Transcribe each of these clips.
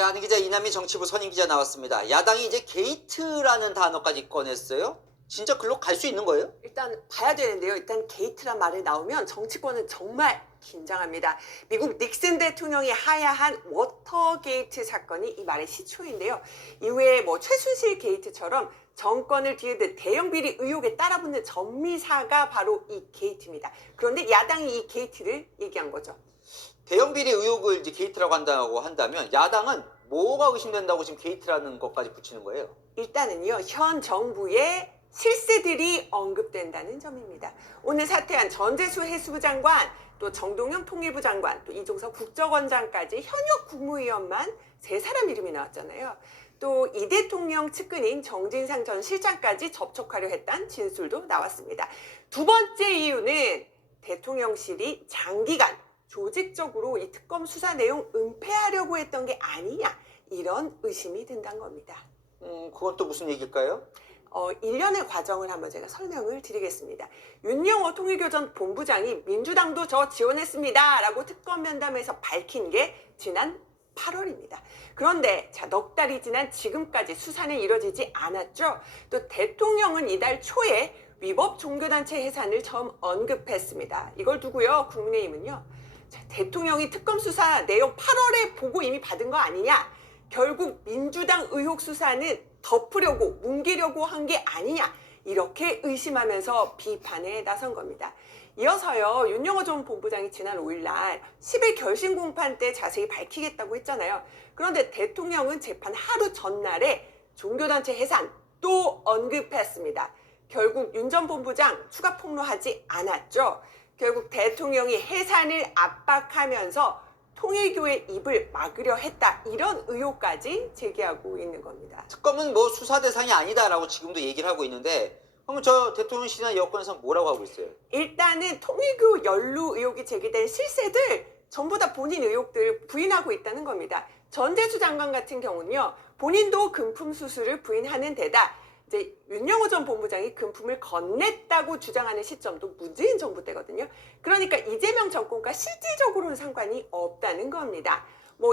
자, 한희 기자, 이남희 정치부 선임 기자 나왔습니다. 야당이 이제 게이트라는 단어까지 꺼냈어요. 진짜 글로 갈 수 있는 거예요? 일단 봐야 되는데요. 일단 게이트란 말이 나오면 정치권은 정말 긴장합니다. 미국 닉슨 대통령이 하야한 워터게이트 사건이 이 말의 시초인데요. 이후에 최순실 게이트처럼 정권을 뒤흔든 대형 비리 의혹에 따라붙는 전미사가 바로 이 게이트입니다. 그런데 야당이 이 게이트를 얘기한 거죠. 대형 비리 의혹을 이제 게이트라고 한다면 야당은 뭐가 의심된다고 지금 게이트라는 것까지 붙이는 거예요? 일단은요, 현 정부의 실세들이 언급된다는 점입니다. 오늘 사퇴한 전재수 해수부 장관, 또 정동영 통일부 장관, 또 이종석 국정원장까지 현역 국무위원만 3사람 이름이 나왔잖아요. 또 이 대통령 측근인 정진상 전 실장까지 접촉하려 했다는 진술도 나왔습니다. 두 번째 이유는 대통령실이 장기간 조직적으로 이 특검 수사 내용 은폐하려고 했던 게 아니냐, 이런 의심이 든다는 겁니다. 그건 또 무슨 얘기일까요? 일련의 과정을 한번 제가 설명을 드리겠습니다. 윤영호 통일교 전 본부장이 민주당도 저 지원했습니다 라고 특검 면담에서 밝힌 게 지난 8월입니다. 그런데 넉 달이 지난 지금까지 수사는 이뤄지지 않았죠. 또 대통령은 이달 초에 위법 종교단체 해산을 처음 언급했습니다. 이걸 두고요, 국민의힘은요, 대통령이 특검 수사 내용 8월에 보고 이미 받은 거 아니냐, 결국 민주당 의혹 수사는 덮으려고 뭉개려고 한 게 아니냐, 이렇게 의심하면서 비판에 나선 겁니다. 이어서요, 윤영호 전 본부장이 지난 5일날 10일 결심 공판 때 자세히 밝히겠다고 했잖아요. 그런데 대통령은 재판 하루 전날에 종교단체 해산 또 언급했습니다. 결국 윤 전 본부장 추가 폭로하지 않았죠. 결국 대통령이 해산을 압박하면서 통일교의 입을 막으려 했다, 이런 의혹까지 제기하고 있는 겁니다. 특검은 수사 대상이 아니다라고 지금도 얘기를 하고 있는데, 그러면 저 대통령실이나 여권에서 뭐라고 하고 있어요? 일단은 통일교 연루 의혹이 제기된 실세들 전부 다 본인 의혹들을 부인하고 있다는 겁니다. 전재수 장관 같은 경우는요, 본인도 금품 수수를 부인하는 데다 이제 윤영호 전 본부장이 금품을 건넸다고 주장하는 시점도 문재인 정부 때거든요. 그러니까 이재명 정권과 실질적으로는 상관이 없다는 겁니다.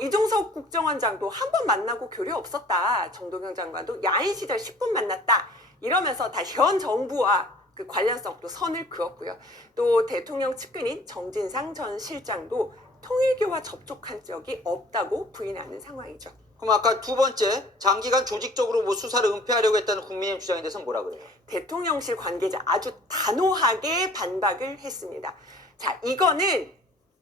이종석 국정원장도 한 번 만나고 교류 없었다. 정동영 장관도 야인 시절 10분 만났다. 이러면서 다 현 정부와 그 관련성도 선을 그었고요. 또 대통령 측근인 정진상 전 실장도 통일교와 접촉한 적이 없다고 부인하는 상황이죠. 그럼 아까 두 번째, 장기간 조직적으로 수사를 은폐하려고 했다는 국민의힘 주장에 대해서는 뭐라 그래요? 대통령실 관계자 아주 단호하게 반박을 했습니다. 자, 이거는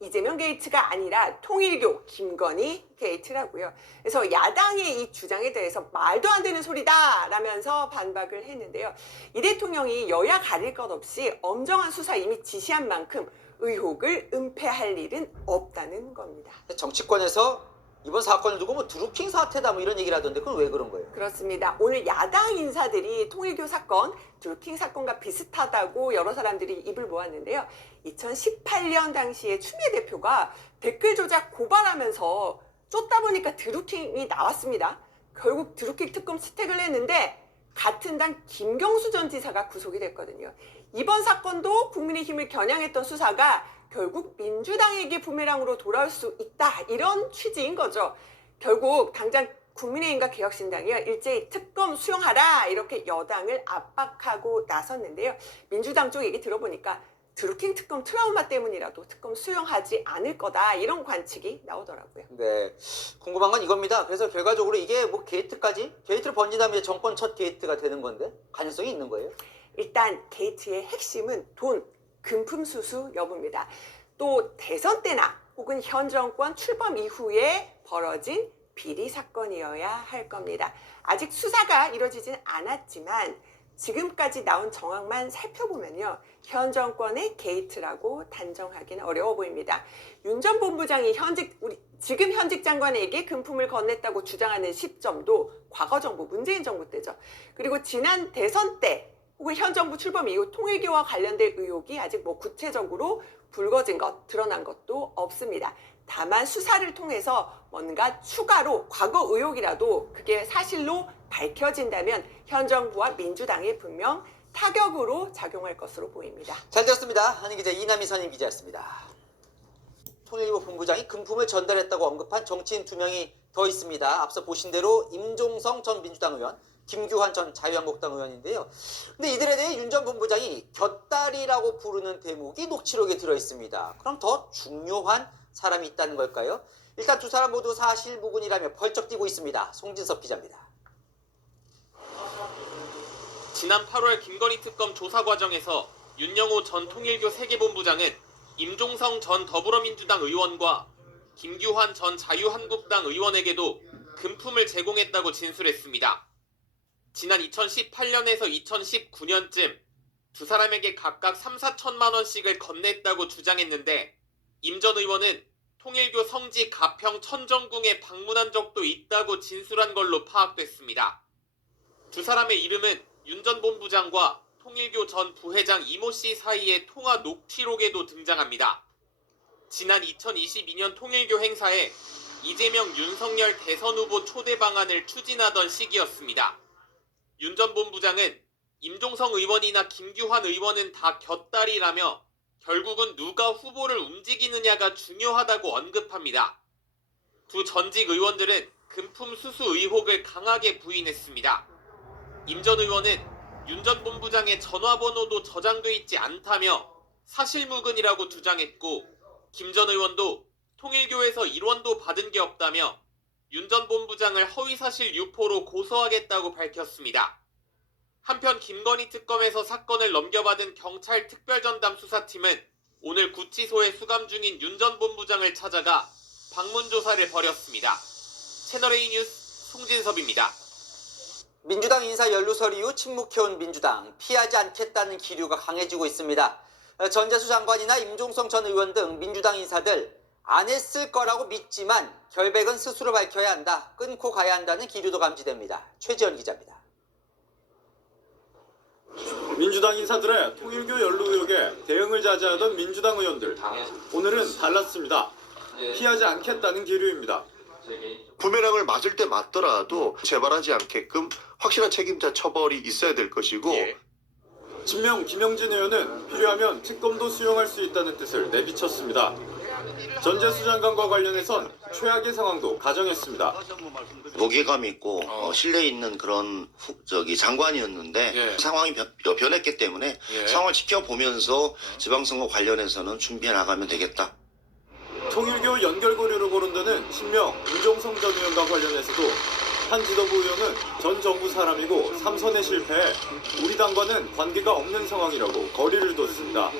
이재명 게이트가 아니라 통일교 김건희 게이트라고요. 그래서 야당의 이 주장에 대해서 말도 안 되는 소리다 라면서 반박을 했는데요. 이 대통령이 여야 가릴 것 없이 엄정한 수사 이미 지시한 만큼 의혹을 은폐할 일은 없다는 겁니다. 정치권에서 이번 사건을 두고 드루킹 사태다 이런 얘기를 하던데, 그건 왜 그런 거예요? 그렇습니다. 오늘 야당 인사들이 통일교 사건, 드루킹 사건과 비슷하다고 여러 사람들이 입을 모았는데요. 2018년 당시에 추미애 대표가 댓글 조작 고발하면서 쫓다 보니까 드루킹이 나왔습니다. 결국 드루킹 특검 채택을 했는데 같은 당 김경수 전 지사가 구속이 됐거든요. 이번 사건도 국민의힘을 겨냥했던 수사가 결국 민주당에게 부메랑으로 돌아올 수 있다, 이런 취지인 거죠. 결국 당장 국민의힘과 개혁신당이요, 일제히 특검 수용하라 이렇게 여당을 압박하고 나섰는데요. 민주당 쪽 얘기 들어보니까 드루킹 특검 트라우마 때문이라도 특검 수용하지 않을 거다, 이런 관측이 나오더라고요. 네, 궁금한 건 이겁니다. 그래서 결과적으로 이게 게이트를 번진다면 이제 정권 첫 게이트가 되는 건데 가능성이 있는 거예요? 일단 게이트의 핵심은 돈, 금품 수수 여부입니다. 또 대선 때나 혹은 현 정권 출범 이후에 벌어진 비리 사건이어야 할 겁니다. 아직 수사가 이뤄지진 않았지만 지금까지 나온 정황만 살펴보면요, 현 정권의 게이트라고 단정하기는 어려워 보입니다. 윤 전 본부장이 지금 현직 장관에게 금품을 건넸다고 주장하는 시점도 과거 정부, 문재인 정부 때죠. 그리고 지난 대선 때 혹은 현 정부 출범 이후 통일교와 관련된 의혹이 아직 구체적으로 불거진 것, 드러난 것도 없습니다. 다만 수사를 통해서 뭔가 추가로 과거 의혹이라도 그게 사실로 밝혀진다면 현 정부와 민주당에 분명 타격으로 작용할 것으로 보입니다. 잘 들었습니다. 한희 기자, 이남희 선임 기자였습니다. 통일부 본부장이 금품을 전달했다고 언급한 정치인 2명이 더 있습니다. 앞서 보신 대로 임종성 전 민주당 의원, 김규환 전 자유한국당 의원인데요. 근데 이들에 대해 윤 전 본부장이 곁다리라고 부르는 대목이 녹취록에 들어있습니다. 그럼 더 중요한 사람이 있다는 걸까요? 일단 두 사람 모두 사실무근이라며 벌쩍 뛰고 있습니다. 송진섭 기자입니다. 지난 8월 김건희 특검 조사 과정에서 윤영호 전 통일교 세계본부장은 임종성 전 더불어민주당 의원과 김규환 전 자유한국당 의원에게도 금품을 제공했다고 진술했습니다. 지난 2018년에서 2019년쯤 두 사람에게 각각 3, 4천만 원씩을 건넸다고 주장했는데 임 전 의원은 통일교 성지 가평 천정궁에 방문한 적도 있다고 진술한 걸로 파악됐습니다. 두 사람의 이름은 윤 전 본부장과 통일교 전 부회장 이모 씨 사이의 통화 녹취록에도 등장합니다. 지난 2022년 통일교 행사에 이재명, 윤석열 대선 후보 초대 방안을 추진하던 시기였습니다. 윤 전 본부장은 임종성 의원이나 김규환 의원은 다 곁다리라며 결국은 누가 후보를 움직이느냐가 중요하다고 언급합니다. 두 전직 의원들은 금품 수수 의혹을 강하게 부인했습니다. 임 전 의원은 윤 전 본부장의 전화번호도 저장돼 있지 않다며 사실무근이라고 주장했고 김 전 의원도 통일교에서 1원도 받은 게 없다며 윤 전 본부장을 허위사실 유포로 고소하겠다고 밝혔습니다. 한편 김건희 특검에서 사건을 넘겨받은 경찰 특별전담 수사팀은 오늘 구치소에 수감 중인 윤 전 본부장을 찾아가 방문조사를 벌였습니다. 채널A 뉴스 송진섭입니다. 민주당 인사 연루설 이후 침묵해온 민주당, 피하지 않겠다는 기류가 강해지고 있습니다. 전재수 장관이나 임종성 전 의원 등 민주당 인사들 안 했을 거라고 믿지만 결백은 스스로 밝혀야 한다, 끊고 가야 한다는 기류도 감지됩니다. 최지연 기자입니다. 민주당 인사들의 통일교 연루 의혹에 대응을 자제하던 민주당 의원들, 오늘은 달랐습니다. 피하지 않겠다는 기류입니다. 부메랑을 맞을 때 맞더라도 재발하지 않게끔 확실한 책임자 처벌이 있어야 될 것이고, 친명 김영진 의원은 필요하면 특검도 수용할 수 있다는 뜻을 내비쳤습니다. 전재수 장관과 관련해선 최악의 상황도 가정했습니다. 무게감 있고 신뢰 있는 그런 장관이었는데 상황이 변했기 때문에 상황을 지켜보면서 지방선거 관련해서는 준비해 나가면 되겠다. 통일교 연결고리로 거론되는 친명 임종성 전 의원과 관련해서도 한 지도부 의원은 전 정부 사람이고 3선에 실패해 우리 당과는 관계가 없는 상황이라고 거리를 뒀습니다.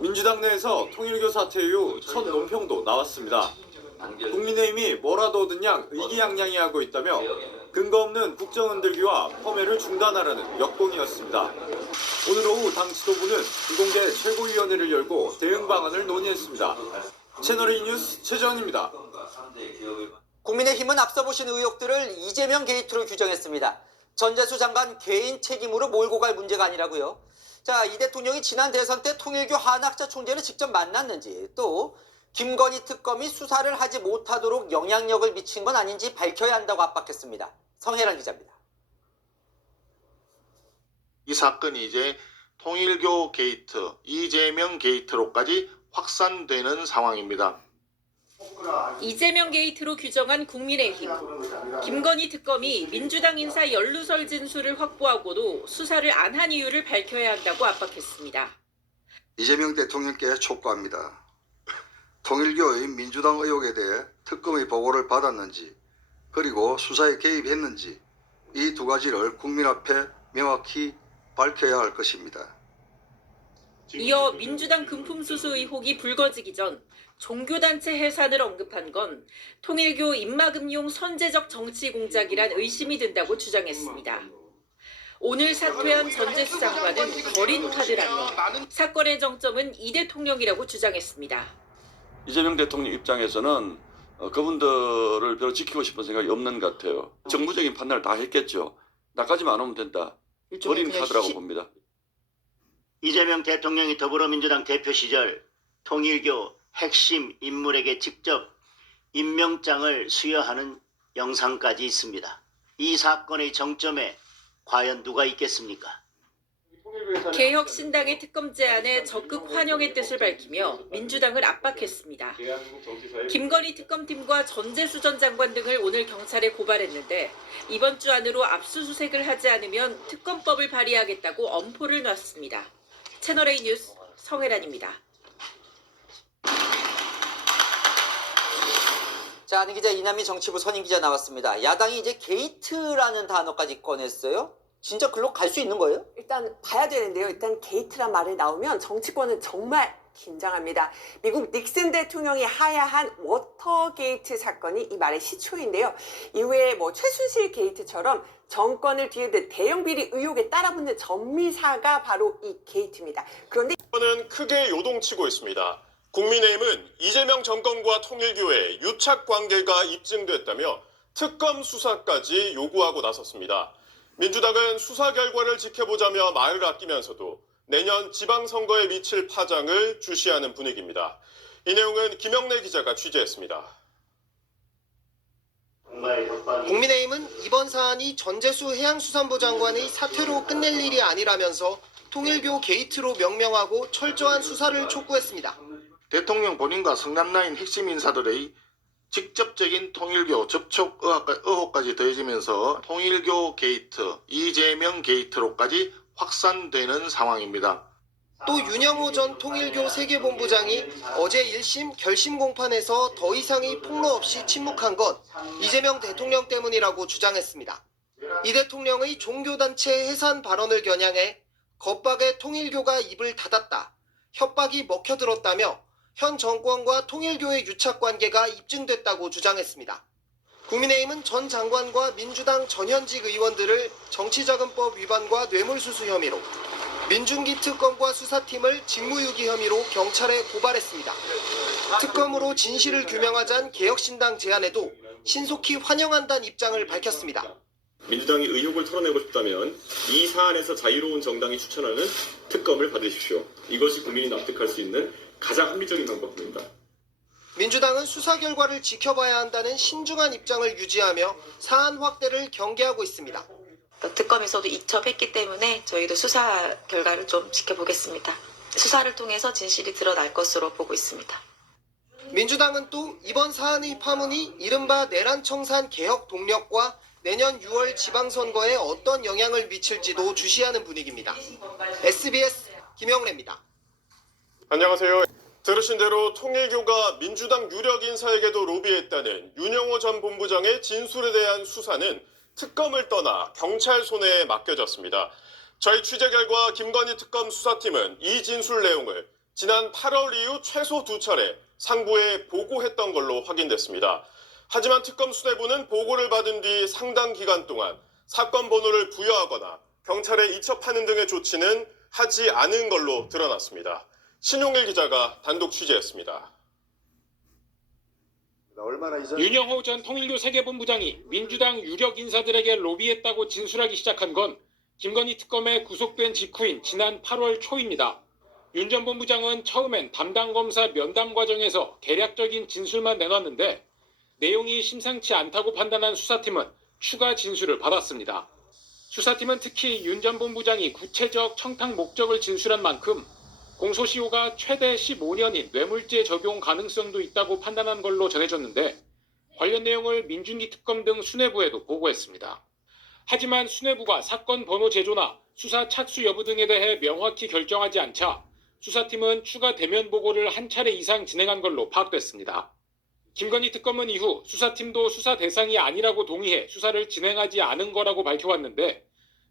민주당 내에서 통일교 사태 이후 첫 논평도 나왔습니다. 국민의힘이 뭐라도 얻은 양 의기양양해하고 있다며 근거 없는 국정 흔들기와 펌회를 중단하라는 역공이었습니다. 오늘 오후 당 지도부는 비공개 최고위원회를 열고 대응 방안을 논의했습니다. 채널A 뉴스 최정입니다. 국민의힘은 앞서 보신 의혹들을 이재명 게이트로 규정했습니다. 전재수 장관 개인 책임으로 몰고 갈 문제가 아니라고요. 자, 이 대통령이 지난 대선 때 통일교 한학자 총재를 직접 만났는지, 또 김건희 특검이 수사를 하지 못하도록 영향력을 미친 건 아닌지 밝혀야 한다고 압박했습니다. 성혜란 기자입니다. 이 사건이 이제 통일교 게이트, 이재명 게이트로까지 확산되는 상황입니다. 이재명 게이트로 규정한 국민의힘. 김건희 특검이 민주당 인사 연루설 진술을 확보하고도 수사를 안 한 이유를 밝혀야 한다고 압박했습니다. 이재명 대통령께 촉구합니다. 통일교의 민주당 의혹에 대해 특검의 보고를 받았는지, 그리고 수사에 개입했는지 이 두 가지를 국민 앞에 명확히 밝혀야 할 것입니다. 이어 민주당 금품 수수 의혹이 불거지기 전 종교단체 해산을 언급한 건 통일교 입막음용 선제적 정치 공작이란 의심이 든다고 주장했습니다. 오늘 사퇴한 전재수 장관은 거린 카드라며 사건의 정점은 이 대통령이라고 주장했습니다. 이재명 대통령 입장에서는 그분들을 별로 지키고 싶은 생각이 없는 것 같아요. 정부적인 판단을 다 했겠죠. 나까지만 안 오면 된다. 거린 카드라고 봅니다. 이재명 대통령이 더불어민주당 대표 시절 통일교 핵심 인물에게 직접 임명장을 수여하는 영상까지 있습니다. 이 사건의 정점에 과연 누가 있겠습니까? 개혁신당의 특검 제안에 적극 환영의 뜻을 밝히며 민주당을 압박했습니다. 김건희 특검팀과 전재수 전 장관 등을 오늘 경찰에 고발했는데 이번 주 안으로 압수수색을 하지 않으면 특검법을 발의하겠다고 엄포를 놨습니다. 채널A 뉴스 성혜란입니다. 자, 안희 기자, 이남희 정치부 선임 기자 나왔습니다. 야당이 이제 게이트라는 단어까지 꺼냈어요. 진짜 글로 갈 수 있는 거예요? 일단 봐야 되는데요. 일단 게이트란 말이 나오면 정치권은 정말 긴장합니다. 미국 닉슨 대통령이 하야한 워터게이트 사건이 이 말의 시초인데요. 이후에 최순실 게이트처럼 정권을 뒤흔든 대형 비리 의혹에 따라붙는 전미사가 바로 이 게이트입니다. 그런데 는 크게 요동치고 있습니다. 국민의힘은 이재명 정권과 통일교의 유착 관계가 입증됐다며 특검 수사까지 요구하고 나섰습니다. 민주당은 수사 결과를 지켜보자며 말을 아끼면서도 내년 지방선거에 미칠 파장을 주시하는 분위기입니다. 이 내용은 김영래 기자가 취재했습니다. 국민의힘은 이번 사안이 전재수 해양수산부 장관의 사퇴로 끝낼 일이 아니라면서 통일교 게이트로 명명하고 철저한 수사를 촉구했습니다. 대통령 본인과 성남라인 핵심 인사들의 직접적인 통일교 접촉 의혹까지 더해지면서 통일교 게이트, 이재명 게이트로까지 확산되는 상황입니다. 또 윤영호 전 통일교 세계본부장이 어제 1심 결심 공판에서 더 이상의 폭로 없이 침묵한 건 이재명 대통령 때문이라고 주장했습니다. 이 대통령의 종교단체 해산 발언을 겨냥해 겁박에 통일교가 입을 닫았다, 협박이 먹혀들었다며 현 정권과 통일교의 유착관계가 입증됐다고 주장했습니다. 국민의힘은 전 장관과 민주당 전현직 의원들을 정치자금법 위반과 뇌물수수 혐의로, 민중기 특검과 수사팀을 직무유기 혐의로 경찰에 고발했습니다. 특검으로 진실을 규명하자는 개혁신당 제안에도 신속히 환영한다는 입장을 밝혔습니다. 민주당이 의혹을 털어내고 싶다면 이 사안에서 자유로운 정당이 추천하는 특검을 받으십시오. 이것이 국민이 납득할 수 있는 가장 합리적인 방법입니다. 민주당은 수사 결과를 지켜봐야 한다는 신중한 입장을 유지하며 사안 확대를 경계하고 있습니다. 특검에서도 이첩했기 때문에 저희도 수사 결과를 좀 지켜보겠습니다. 수사를 통해서 진실이 드러날 것으로 보고 있습니다. 민주당은 또 이번 사안의 파문이 이른바 내란청산 개혁 동력과 내년 6월 지방선거에 어떤 영향을 미칠지도 주시하는 분위기입니다. SBS 김영래입니다. 안녕하세요. 들으신 대로 통일교가 민주당 유력 인사에게도 로비했다는 윤영호 전 본부장의 진술에 대한 수사는 특검을 떠나 경찰 손에 맡겨졌습니다. 저희 취재 결과 김건희 특검 수사팀은 이 진술 내용을 지난 8월 이후 최소 2차례 상부에 보고했던 걸로 확인됐습니다. 하지만 특검 수뇌부는 보고를 받은 뒤 상당 기간 동안 사건 번호를 부여하거나 경찰에 이첩하는 등의 조치는 하지 않은 걸로 드러났습니다. 신용일 기자가 단독 취재했습니다. 윤영호 전 통일교 세계본부장이 민주당 유력 인사들에게 로비했다고 진술하기 시작한 건 김건희 특검에 구속된 직후인 지난 8월 초입니다. 윤 전 본부장은 처음엔 담당 검사 면담 과정에서 개략적인 진술만 내놨는데 내용이 심상치 않다고 판단한 수사팀은 추가 진술을 받았습니다. 수사팀은 특히 윤 전 본부장이 구체적 청탁 목적을 진술한 만큼 공소시효가 최대 15년인 뇌물죄 적용 가능성도 있다고 판단한 걸로 전해졌는데 관련 내용을 민중기 특검 등 수뇌부에도 보고했습니다. 하지만 수뇌부가 사건 번호 제조나 수사 착수 여부 등에 대해 명확히 결정하지 않자 수사팀은 추가 대면 보고를 한 차례 이상 진행한 걸로 파악됐습니다. 김건희 특검은 이후 수사팀도 수사 대상이 아니라고 동의해 수사를 진행하지 않은 거라고 밝혀왔는데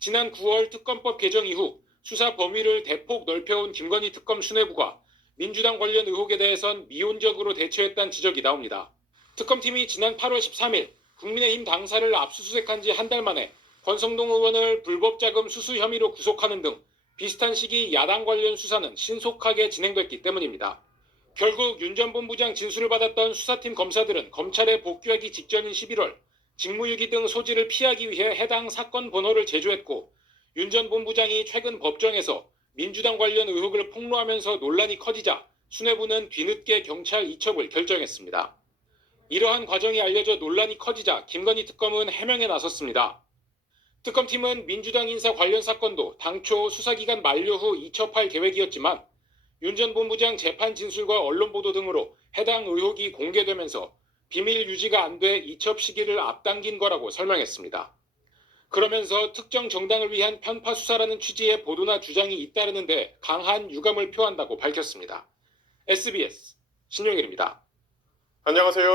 지난 9월 특검법 개정 이후 수사 범위를 대폭 넓혀온 김건희 특검 수뇌부가 민주당 관련 의혹에 대해선 미온적으로 대처했다는 지적이 나옵니다. 특검팀이 지난 8월 13일 국민의힘 당사를 압수수색한 지 한 달 만에 권성동 의원을 불법 자금 수수 혐의로 구속하는 등 비슷한 시기 야당 관련 수사는 신속하게 진행됐기 때문입니다. 결국 윤 전 본부장 진술을 받았던 수사팀 검사들은 검찰에 복귀하기 직전인 11월 직무유기 등 소지를 피하기 위해 해당 사건 번호를 제조했고 윤 전 본부장이 최근 법정에서 민주당 관련 의혹을 폭로하면서 논란이 커지자 수뇌부는 뒤늦게 경찰 이첩을 결정했습니다. 이러한 과정이 알려져 논란이 커지자 김건희 특검은 해명에 나섰습니다. 특검팀은 민주당 인사 관련 사건도 당초 수사기간 만료 후 이첩할 계획이었지만 윤 전 본부장 재판 진술과 언론 보도 등으로 해당 의혹이 공개되면서 비밀 유지가 안 돼 이첩 시기를 앞당긴 거라고 설명했습니다. 그러면서 특정 정당을 위한 편파 수사라는 취지의 보도나 주장이 잇따르는데 강한 유감을 표한다고 밝혔습니다. SBS 신용일입니다. 안녕하세요.